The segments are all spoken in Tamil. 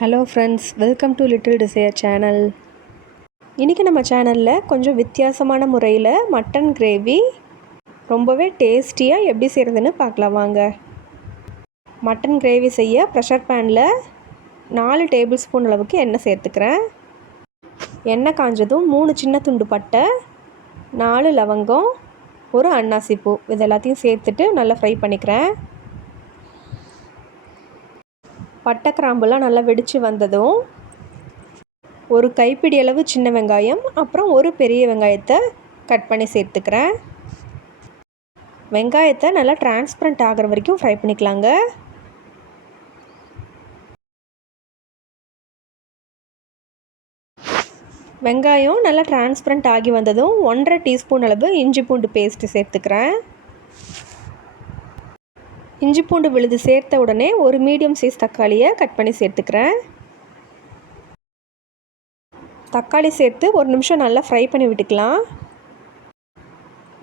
Hello friends, welcome to Little Desire channel. இன்றைக்கி நம்ம சேனலில் கொஞ்சம் வித்தியாசமான முறையில் மட்டன் கிரேவி ரொம்பவே டேஸ்டியாக எப்படி செய்கிறதுன்னு பார்க்கலாம் வாங்க. மட்டன் கிரேவி செய்ய ப்ரெஷர் பேனில் 4 டேபிள் ஸ்பூன் அளவுக்கு எண்ணெய் சேர்த்துக்கிறேன். எண்ணெய் காஞ்சதும் 3 சின்ன துண்டு பட்டை, 4 லவங்கம், ஒரு அன்னாசி பூ இது எல்லாத்தையும் சேர்த்துட்டு நல்லா ஃப்ரை பண்ணிக்கிறேன். பட்டை கிராம்புலாம் நல்லா வெடித்து வந்ததும் ஒரு கைப்பிடி அளவு சின்ன வெங்காயம், அப்புறம் ஒரு பெரிய வெங்காயத்தை கட் பண்ணி சேர்த்துக்கிறேன். வெங்காயத்தை நல்லா டிரான்ஸ்பரண்ட் ஆகிற வரைக்கும் ஃப்ரை பண்ணிக்கலாங்க. வெங்காயம் நல்லா டிரான்ஸ்பரண்ட் ஆகி வந்ததும் 1.5 டீஸ்பூன் அளவு இஞ்சி பூண்டு பேஸ்ட்டு சேர்த்துக்கிறேன். இஞ்சி பூண்டு விழுது சேர்த்த உடனே ஒரு மீடியம் சைஸ் தக்காளியை கட் பண்ணி சேர்த்துக்கிறேன். தக்காளி சேர்த்து ஒரு நிமிஷம் நல்லா ஃப்ரை பண்ணி விட்டுக்கலாம்.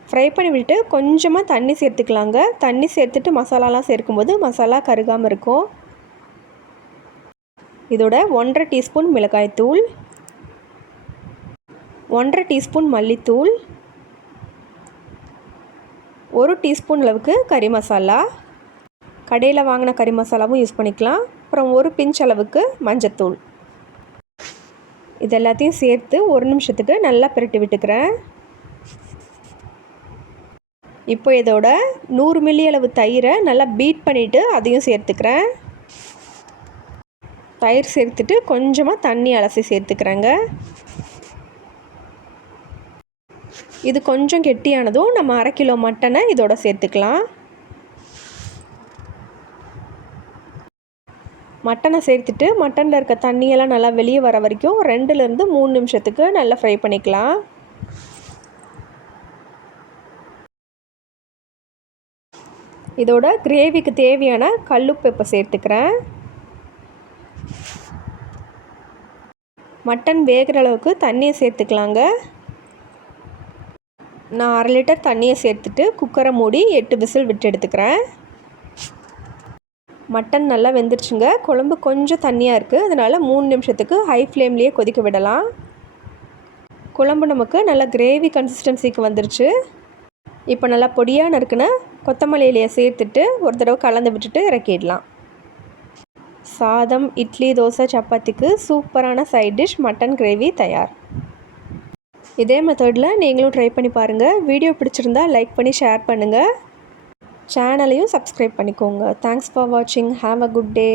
ஃப்ரை பண்ணி விட்டு கொஞ்சமாக தண்ணி சேர்த்துக்கலாங்க. தண்ணி சேர்த்துட்டு மசாலாலாம் சேர்க்கும்போது மசாலா கருகாமல் இருக்கும். இதோட 1.5 டீஸ்பூன் மிளகாய்த்தூள், 1.5 டீஸ்பூன் மல்லித்தூள், 1 டீஸ்பூன் அளவுக்கு கறி மசாலா, கடையில் வாங்கின கறி மசாலாவும் யூஸ் பண்ணிக்கலாம். அப்புறம் ஒரு பிஞ்ச் அளவுக்கு மஞ்சத்தூள், இது எல்லாத்தையும் சேர்த்து ஒரு நிமிஷத்துக்கு நல்லா பிரட்டி விட்டுக்கிறேன். இப்போ இதோட 100 மில்லி அளவு தயிரை நல்லா பீட் பண்ணிவிட்டு அதையும் சேர்த்துக்கிறேன். தயிர் சேர்த்துட்டு கொஞ்சமாக தண்ணி அலசி சேர்த்துக்கிறேங்க. இது கொஞ்சம் கெட்டியானதும் நம்ம 1/2 கிலோ மட்டனை இதோட சேர்த்துக்கலாம். மட்டனை சேர்த்துட்டு மட்டனில் இருக்க தண்ணியெல்லாம் நல்லா வெளியே வர வரைக்கும் 2லேருந்து 3 நிமிஷத்துக்கு நல்லா ஃப்ரை பண்ணிக்கலாம். இதோட கிரேவிக்கு தேவையான கல்லுப்பு இப்போ சேர்த்துக்கிறேன். மட்டன் வேகிற அளவுக்கு தண்ணியை சேர்த்துக்கலாங்க. நான் 1/2 லிட்டர் தண்ணியை சேர்த்துட்டு குக்கரை மூடி 8 விசில் விட்டு எடுத்துக்கிறேன். மட்டன் நல்லா வெந்துருச்சுங்க. குழம்பு கொஞ்சம் தண்ணியாக இருக்குது, அதனால் 3 நிமிஷத்துக்கு ஹை ஃப்ளேம்லேயே கொதிக்க விடலாம். குழம்பு நமக்கு நல்லா கிரேவி கன்சிஸ்டன்சிக்கு வந்துருச்சு. இப்போ நல்லா பொடியாக நறுக்குன கொத்தமல்லி இலையை சேர்த்துட்டு ஒரு தடவை கலந்து விட்டுட்டு இறக்கிடலாம். சாதம், இட்லி, தோசை, சப்பாத்திக்கு சூப்பரான சைட் டிஷ் மட்டன் கிரேவி தயார். இதே மெத்தடில் நீங்களும் ட்ரை பண்ணி பாருங்கள். வீடியோ பிடிச்சிருந்தா லைக் பண்ணி ஷேர் பண்ணுங்கள். சேனலையும் சப்ஸ்கிரைப் பண்ணிக்கோங்க. தேங்க்ஸ் ஃபார் வாட்சிங். Have a good day.